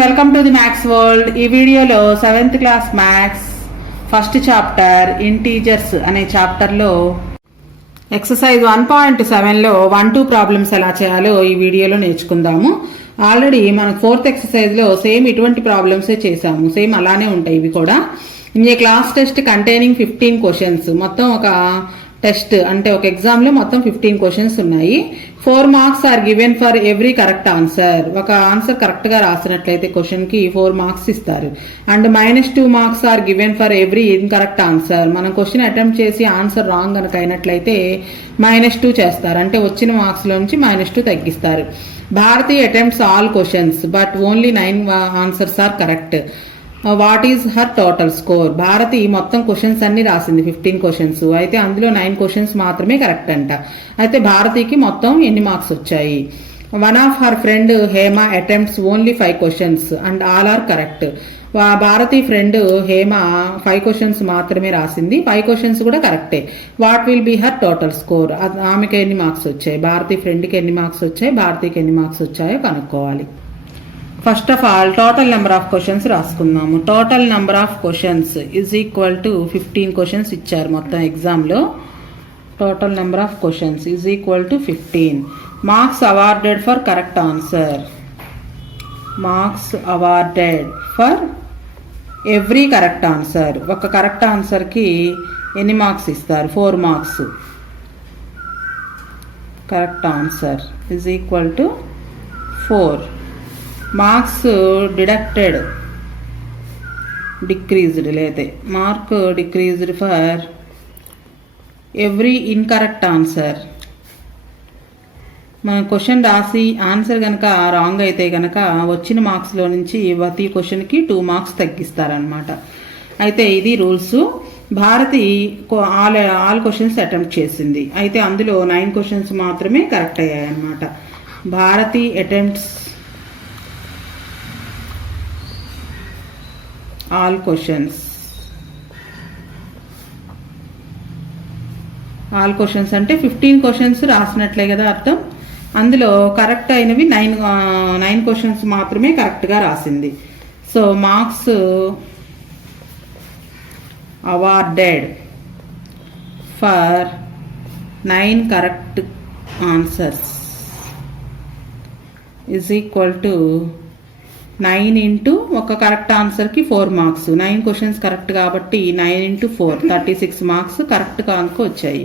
Welcome to the maths world. ఈ వీడియోలో 7th class maths first chapter integers అనే చాప్టర్లో ఎక్సర్సైజ్ 1.7లో 1-2 ప్రాబ్లమ్స్ ఎలా చేయాలో ఈ వీడియోలో నేర్చుకుందాము. ఆల్రెడీ మనం 4th ఎక్సర్సైజ్లో సేమ్ ఇటువంటి ప్రాబ్లమ్సే చేసాము. సేమ్ అలానే ఉంటాయి ఇవి కూడా. In a class test containing 15 questions. మొత్తం ఒక టెస్ట్ అంటే ఒక ఎగ్జామ్లో మొత్తం 15 క్వశ్చన్స్ ఉన్నాయి. 4 marks are given for every correct answer. ఒక ఆన్సర్ కరెక్ట్గా రాసినట్లయితే క్వశ్చన్కి 4 మార్క్స్ ఇస్తారు. And -2 marks are given for every incorrect answer. మనం క్వశ్చన్ అటెంప్ట్ చేసి ఆన్సర్ రాంగ్ కనుక అయినట్లయితే -2 చేస్తారు. అంటే వచ్చిన మార్క్స్లో నుంచి -2 తగ్గిస్తారు. Bharati attempts all questions but only 9 answers are correct. What is her total score? Bharati మొత్తం క్వశ్చన్స్ అన్ని రాసింది 15 క్వశ్చన్స్. అయితే అందులో 9 క్వశ్చన్స్ మాత్రమే కరెక్ట్ అంట. అయితే భారతికి మొత్తం ఎన్ని మార్క్స్ వచ్చాయి? One of her friend Hema attempts only 5 questions and all are correct. Bharati friend Hema 5 questions మాత్రమే రాసింది, 5 క్వశ్చన్స్ కూడా కరెక్టే. What will be her total score? ఆమెకి ఎన్ని మార్క్స్ వచ్చాయి, భారతి ఫ్రెండ్కి ఎన్ని మార్క్స్ వచ్చాయి, భారతికి ఎన్ని మార్క్స్ వచ్చాయో కనుక్కోవాలి. First of all total number of questions రాసుకుందాము. Total number of questions is equal to 15 questions ఇచ్చారు మొత్తం ఎగ్జామ్లో. Total number of questions is equal to 15. Marks awarded for correct answer. Marks awarded for every correct answer. ఒక correct ఆన్సర్కి ఎన్ని marks ఇస్తారు? 4 marks. Correct answer is equal to 4. Marks deducted decreased లేతే mark decreased for every incorrect answer. మనం question రాసి answer కనుక wrong అయితే కనుక వచ్చిన మార్క్స్లో నుంచి ప్రతి క్వశ్చన్కి 2 మార్క్స్ తగ్గిస్తారనమాట. అయితే ఇది rules. Bharathi all questions attempt చేసింది. అయితే అందులో 9 క్వశ్చన్స్ మాత్రమే కరెక్ట్ అయ్యాయన్నమాట. Bharathi attempts all questions. All questions అంటే 15 క్వశ్చన్స్ రాసినట్లే కదా అర్థం. అందులో కరెక్ట్ అయినవి 9 క్వశ్చన్స్ మాత్రమే కరెక్ట్గా రాసింది. So marks awarded for 9 correct answers is equal to 9 into ఒక కరెక్ట్ ఆన్సర్కి 4 మార్క్స్. 9 క్వశ్చన్స్ కరెక్ట్ కాబట్టి 9 ఇంటూ 4 36 మార్క్స్ కరెక్ట్ కనుక వచ్చాయి.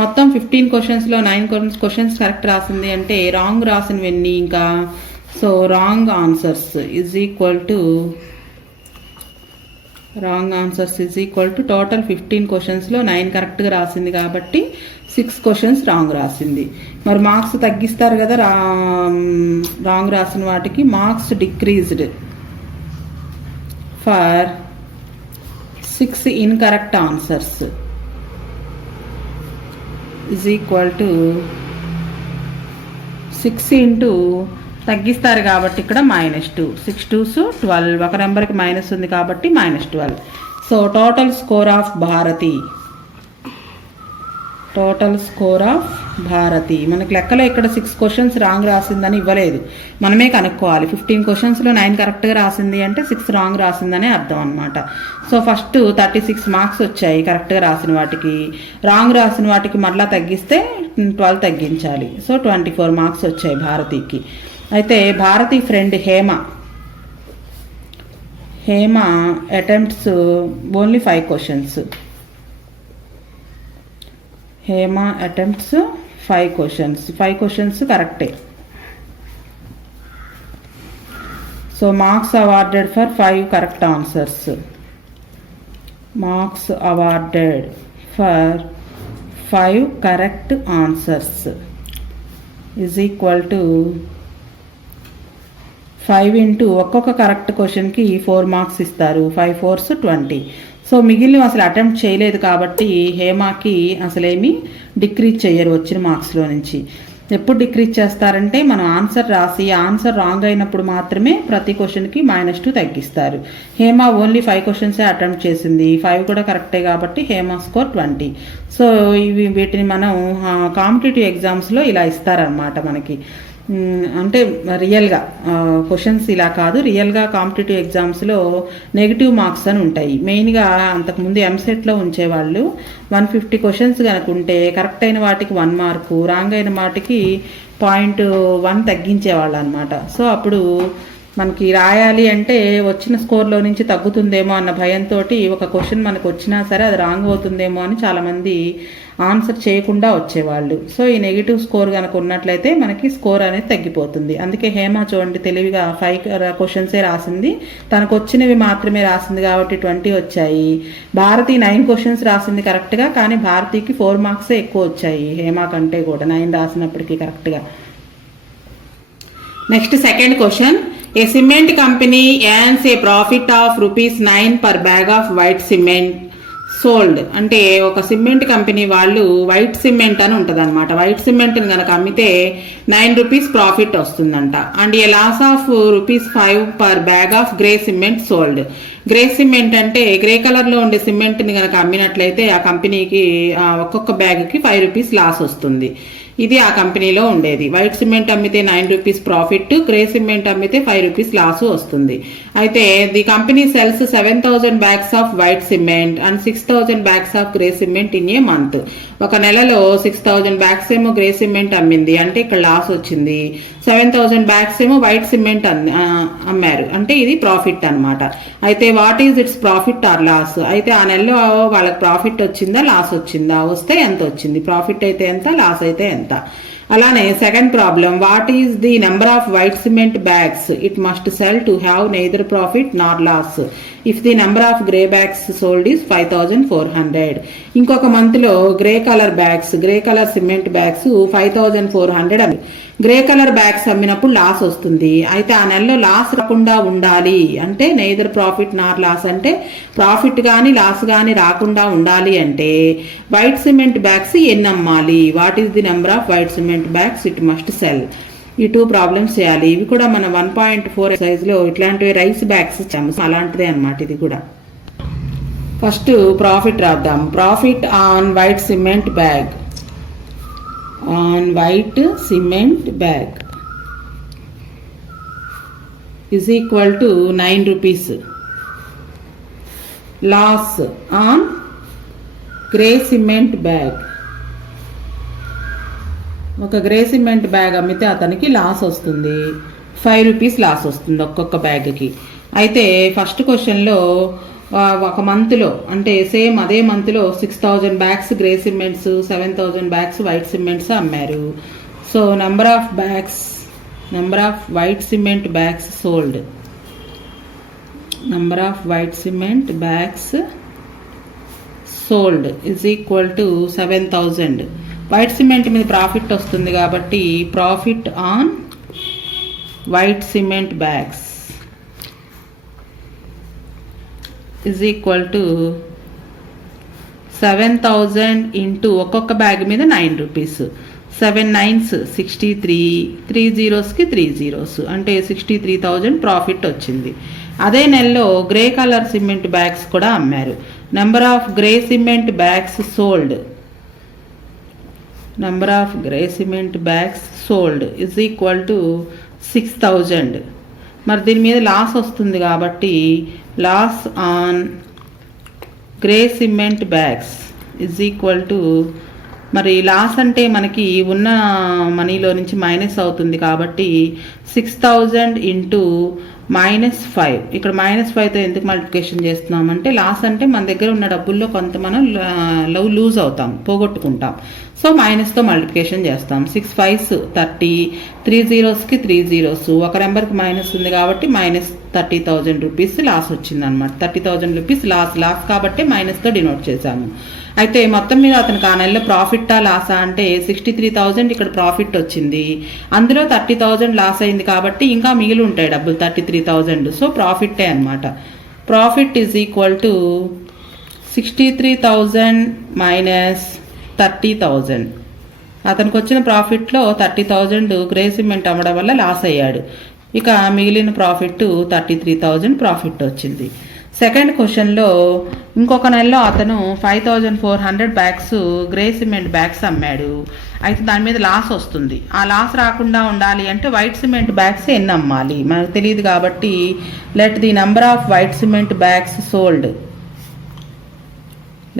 మొత్తం 15 క్వశ్చన్స్లో 9 క్వశ్చన్స్ కరెక్ట్ రాసింది అంటే రాంగ్ రాసినవన్నీ ఇంకా. So wrong answers is equal to total 15 క్వశ్చన్స్లో 9 కరెక్ట్గా రాసింది కాబట్టి 6 క్వశ్చన్స్ రాంగ్ రాసింది. మరి మార్క్స్ తగ్గిస్తారు కదా రాంగ్ రాసిన వాటికి. Marks decreased for 6 incorrect answers is equal to 6 into తగ్గిస్తారు కాబట్టి ఇక్కడ -2. 6 2s 12. ఒక నెంబర్కి మైనస్ ఉంది కాబట్టి -12. So total score of Bharati. Total score of Bharati మనకి లెక్కలో ఇక్కడ 6 క్వశ్చన్స్ రాంగ్ రాసిందని ఇవ్వలేదు, మనమే కనుక్కోవాలి. 15 క్వశ్చన్స్లో 9 కరెక్ట్గా రాసింది అంటే 6 రాంగ్ రాసిందని అర్థం అనమాట. సో ఫస్ట్ 36 మార్క్స్ వచ్చాయి కరెక్ట్గా రాసిన వాటికి. రాంగ్ రాసిన వాటికి మరలా తగ్గిస్తే 12 తగ్గించాలి. సో 24 మార్క్స్ వచ్చాయి భారతికి. అయితే Bharati friend Hema attempts only 5 questions. Hema attempts 5 questions. 5 questions కరెక్టే. So marks awarded for 5 correct answers. Marks awarded for 5 correct answers is equal to 5 into ఒక్కొక్క కరెక్ట్ క్వశ్చన్కి 4 మార్క్స్ ఇస్తారు. 5 4s 20. సో మిగిలిన అసలు అటెంప్ట్ చేయలేదు కాబట్టి హేమాకి అసలేమి డిక్రీజ్ చేయరు వచ్చిన మార్క్స్లో నుంచి. ఎప్పుడు డిక్రీజ్ చేస్తారంటే మనం ఆన్సర్ రాసి ఆన్సర్ రాంగ్ అయినప్పుడు మాత్రమే ప్రతి క్వశ్చన్కి -2 తగ్గిస్తారు. హేమ ఓన్లీ 5 క్వశ్చన్సే అటెంప్ట్ చేసింది, 5 కూడా కరెక్టే కాబట్టి హేమ స్కోర్ 20. సో వీటిని మనం కాంపిటేటివ్ ఎగ్జామ్స్లో ఇలా ఇస్తారనమాట మనకి. అంటే రియల్గా క్వశ్చన్స్ ఇలా కాదు, రియల్గా కాంపిటేటివ్ ఎగ్జామ్స్లో నెగిటివ్ మార్క్స్ అని ఉంటాయి. మెయిన్గా అంతకుముందు ఎంసెట్లో ఉంచేవాళ్ళు 150 క్వశ్చన్స్ కనుక ఉంటే కరెక్ట్ అయిన వాటికి 1 మార్కు, రాంగ్ అయిన వాటికి 0.1 తగ్గించేవాళ్ళు అనమాట. సో అప్పుడు మనకి రాయాలి అంటే వచ్చిన స్కోర్లో నుంచి తగ్గుతుందేమో అన్న భయంతో ఒక క్వశ్చన్ మనకు వచ్చినా సరే అది రాంగ్ అవుతుందేమో అని చాలామంది ఆన్సర్ చేయకుండా వచ్చేవాళ్ళు. సో ఈ నెగిటివ్ స్కోర్ కనుక ఉన్నట్లయితే మనకి స్కోర్ అనేది తగ్గిపోతుంది. అందుకే హేమ చూడండి తెలివిగా 5 క్వశ్చన్సే రాసింది, తనకు వచ్చినవి మాత్రమే రాసింది కాబట్టి 20 వచ్చాయి. భారతి 9 క్వశ్చన్స్ రాసింది కరెక్ట్గా, కానీ భారతికి 4 మార్క్సే ఎక్కువ వచ్చాయి హేమ కంటే కూడా 9 రాసినప్పటికీ కరెక్ట్గా. Next second question, A cement company earns A profit of ₹9 per bag of white cement sold. అంటే ఒక సిమెంట్ కంపెనీ వాళ్ళు వైట్ సిమెంట్ అని ఉంటుంది అనమాట. వైట్ సిమెంట్ని కనుక అమ్మితే ₹9 ప్రాఫిట్ వస్తుందంట. And a loss of ₹5 per bag of grey cement sold. Grey cement అంటే గ్రే కలర్లో ఉండే సిమెంట్ని కనుక అమ్మినట్లయితే ఆ కంపెనీకి ఒక్కొక్క బ్యాగ్కి ₹5 లాస్ వస్తుంది. ఇది ఆ కంపెనీలో ఉండేది. వైట్ సిమెంట్ అమ్మితే ₹9 ప్రాఫిట్, గ్రే సిమెంట్ అమ్మితే ₹5 లాస్ వస్తుంది. అయితే the company cells 7,000 bags of white cement and 6,000 bags of grey cement in a month. ఒక నెలలో 6,000 బ్యాగ్స్ ఏమో గ్రే సిమెంట్ అమ్మింది, అంటే ఇక్కడ లాస్ వచ్చింది. 7,000 బ్యాగ్స్ ఏమో వైట్ సిమెంట్ అమ్మారు, అంటే ఇది ప్రాఫిట్ అనమాట. అయితే what is its profit or loss? అయితే ఆ నెలలో వాళ్ళకి ప్రాఫిట్ వచ్చిందా లాస్ వచ్చిందా, వస్తే ఎంత వచ్చింది, ప్రాఫిట్ అయితే ఎంత, లాస్ అయితే ఎంత. అలానే second problem, what is the number of white cement bags it must sell to have neither profit nor loss if the number of grey bags sold is 5,400. ఇంకొక మంత్ లో grey colour bags, grey colour cement bags 5,400 అని. Grey colour bags అమ్మినప్పుడు loss వస్తుంది. అయితే ఆ నెలలో loss రాకుండా ఉండాలి అంటే నెయిదర్ ప్రాఫిట్ నార్ లాస్ అంటే ప్రాఫిట్ కానీ లాస్ కానీ రాకుండా ఉండాలి అంటే వైట్ సిమెంట్ బ్యాగ్స్ ఎన్ని అమ్మాలి, what is the number of white cement bags it must cell. ఈ 2 ప్రాబ్లమ్స్ చేయాలి. ఇవి కూడా మన 1.4 సైజ్లో ఇట్లాంటివి రైస్ బ్యాగ్స్ ఇచ్చాము, అలాంటిదే అనమాట ఇది కూడా. ఫస్ట్ ప్రాఫిట్ రాద్దాం. Profit on white cement bag, on white cement bag is equal to ₹9. Loss on grey cement bag, ఒక గ్రే సిమెంట్ బ్యాగ్ అమ్మితే అతనికి లాస్ వస్తుంది, ₹5 లాస్ వస్తుంది ఒక్కొక్క బ్యాగ్కి. అయితే ఫస్ట్ క్వశ్చన్లో ఒక మంత్లో అంటే సేమ్ అదే మంత్లో 6,000 bags grey cements, 7,000 bags white cements అమ్మారు. So number of white cement bags sold, number of white cement bags sold is equal to 7,000. White cement మీద ప్రాఫిట్ వస్తుంది కాబట్టి profit on white cement bags is equal to 7,000 into ఒక్కొక్క bag మీద ₹9. 7 9s 63, 3 zeros 3 zeros అంటే 63,000 profit వచ్చింది. అదే నెలలో grey colour cement bags కూడా అమ్మారు. Number of grey cement bags sold, number of grey cement bags sold is equal to 6,000. మరి దీని మీద లాస్ వస్తుంది కాబట్టి loss on grey cement bags is equal to, మరి లాస్ అంటే మనకి ఉన్న మనీలో నుంచి మైనస్ అవుతుంది కాబట్టి 6,000 ఇంటూ -5. ఇక్కడ -5తో ఎందుకు మల్టిప్లికేషన్ చేస్తున్నామంటే లాస్ అంటే మన దగ్గర ఉన్న డబ్బుల్లో కొంత మనం లూజ్ అవుతాం, పోగొట్టుకుంటాం. సో మైనస్తో మల్టిప్లికేషన్ చేస్తాం. 6 5s 30, 3 zeros 3 zeros, ఒక నెంబర్కి మైనస్ ఉంది కాబట్టి -30,000 లాస్ వచ్చింది అనమాట. ₹30,000 లాస్ కాబట్టి మైనస్తో డినోట్ చేశాము. అయితే మొత్తం మీద అతనికి ఆ నెలలో ప్రాఫిట్టా లాసా అంటే 63,000 ఇక్కడ ప్రాఫిట్ వచ్చింది, అందులో 30,000 లాస్ అయింది కాబట్టి ఇంకా మిగిలి ఉంటాయి డబ్బులు 33,000. సో ప్రాఫిట్టే అనమాట. Profit is equal to 63,000 minus 30,000. అతనికి వచ్చిన ప్రాఫిట్లో 30,000 గ్రే సిమెంట్ అమ్మడం వల్ల లాస్ అయ్యాడు. ఇక మిగిలిన ప్రాఫిట్ 33,000 ప్రాఫిట్ వచ్చింది. సెకండ్ క్వశ్చన్లో ఇంకొక నెలలో అతను 5400 బ్యాగ్స్ గ్రే సిమెంట్ బ్యాగ్స్ అమ్మాడు. అయితే దాని మీద లాస్ వస్తుంది. ఆ లాస్ రాకుండా ఉండాలి అంటే వైట్ సిమెంట్ బ్యాగ్స్ ఎన్ని అమ్మాలి మనకు తెలియదు కాబట్టి let the number of white cement bags sold,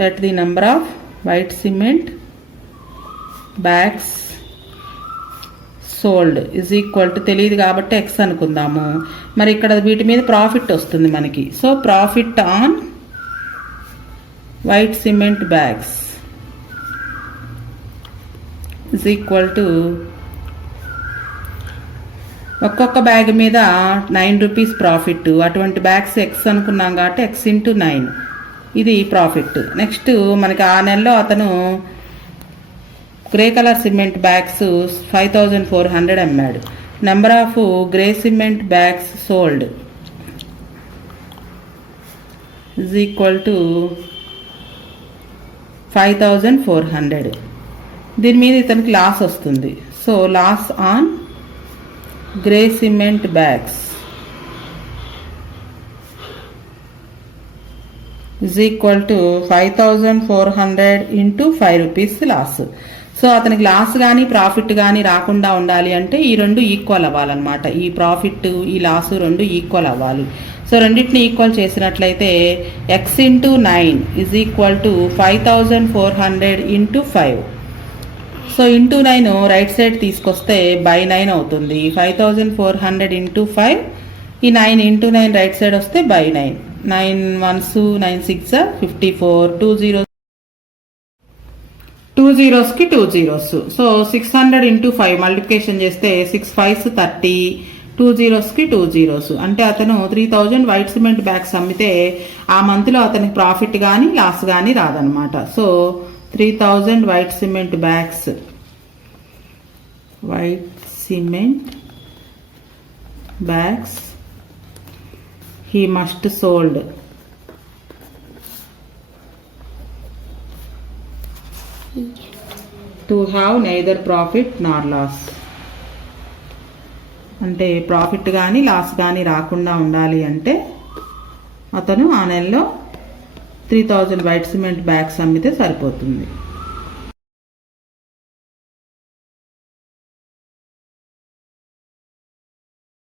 let the number of white cement bags sold is equal to తెలియదు కాబట్టి ఎక్స్ అనుకుందాము. మరి ఇక్కడ వీటి మీద ప్రాఫిట్ వస్తుంది మనకి. So profit on white cement bags is equal to ఒక్కొక్క బ్యాగ్ మీద 9 రూపీస్ ప్రాఫిట్. అటువంటి బ్యాగ్స్ ఎక్స్ అనుకున్నాం కాబట్టి ఎక్స్ ఇంటూ 9 ఇది ప్రాఫిట్. నెక్స్ట్ మనకి ఆ నెలలో అతను గ్రే కలర్ సిమెంట్ బ్యాగ్స్ 5400 అమ్మాడు. Number of grey cement bags sold is equal to 5400. దీని మీద ఇతనికి లాస్ వస్తుంది. So loss on grey cement bags is equal to 5400 into 5 rupees loss. So అతనికి లాస్ కానీ ప్రాఫిట్ కానీ రాకుండా ఉండాలి అంటే ఈ రెండు ఈక్వల్ అవ్వాలన్నమాట. ఈ ప్రాఫిట్ ఈ లాస్ రెండు ఈక్వల్ అవ్వాలి. సో రెండింటిని ఈక్వల్ చేసినట్లయితే X into 9 is equal to 5400 into 5. So into 9 right side తీసుకొస్తే బై 9 అవుతుంది. 5400 ఇంటూ 5, ఈ 9 ఇంటూ 9 రైట్ సైడ్ వస్తే బై 9. 9 1s 9 6 54, 2 zeros 2 zeros కి 2 zeros. సో 600 ఇంటూ 5 మల్టిప్లికేషన్ చేస్తే 6 5s 30, 2 zeros కి 2 zeros. అంటే అతను 3000 వైట్ సిమెంట్ బ్యాగ్స్ అమ్మితే ఆ మంత్లో అతనికి ప్రాఫిట్ కానీ లాస్ కానీ రాదనమాట. So 3000 white cement bags he must sold to have neither profit nor loss. అంటే ప్రాఫిట్ కానీ లాస్ కానీ రాకుండా ఉండాలి అంటే అతను ఆ నెలలో 3000 వైట్ సిమెంట్ బ్యాగ్స్ అమ్మితే సరిపోతుంది.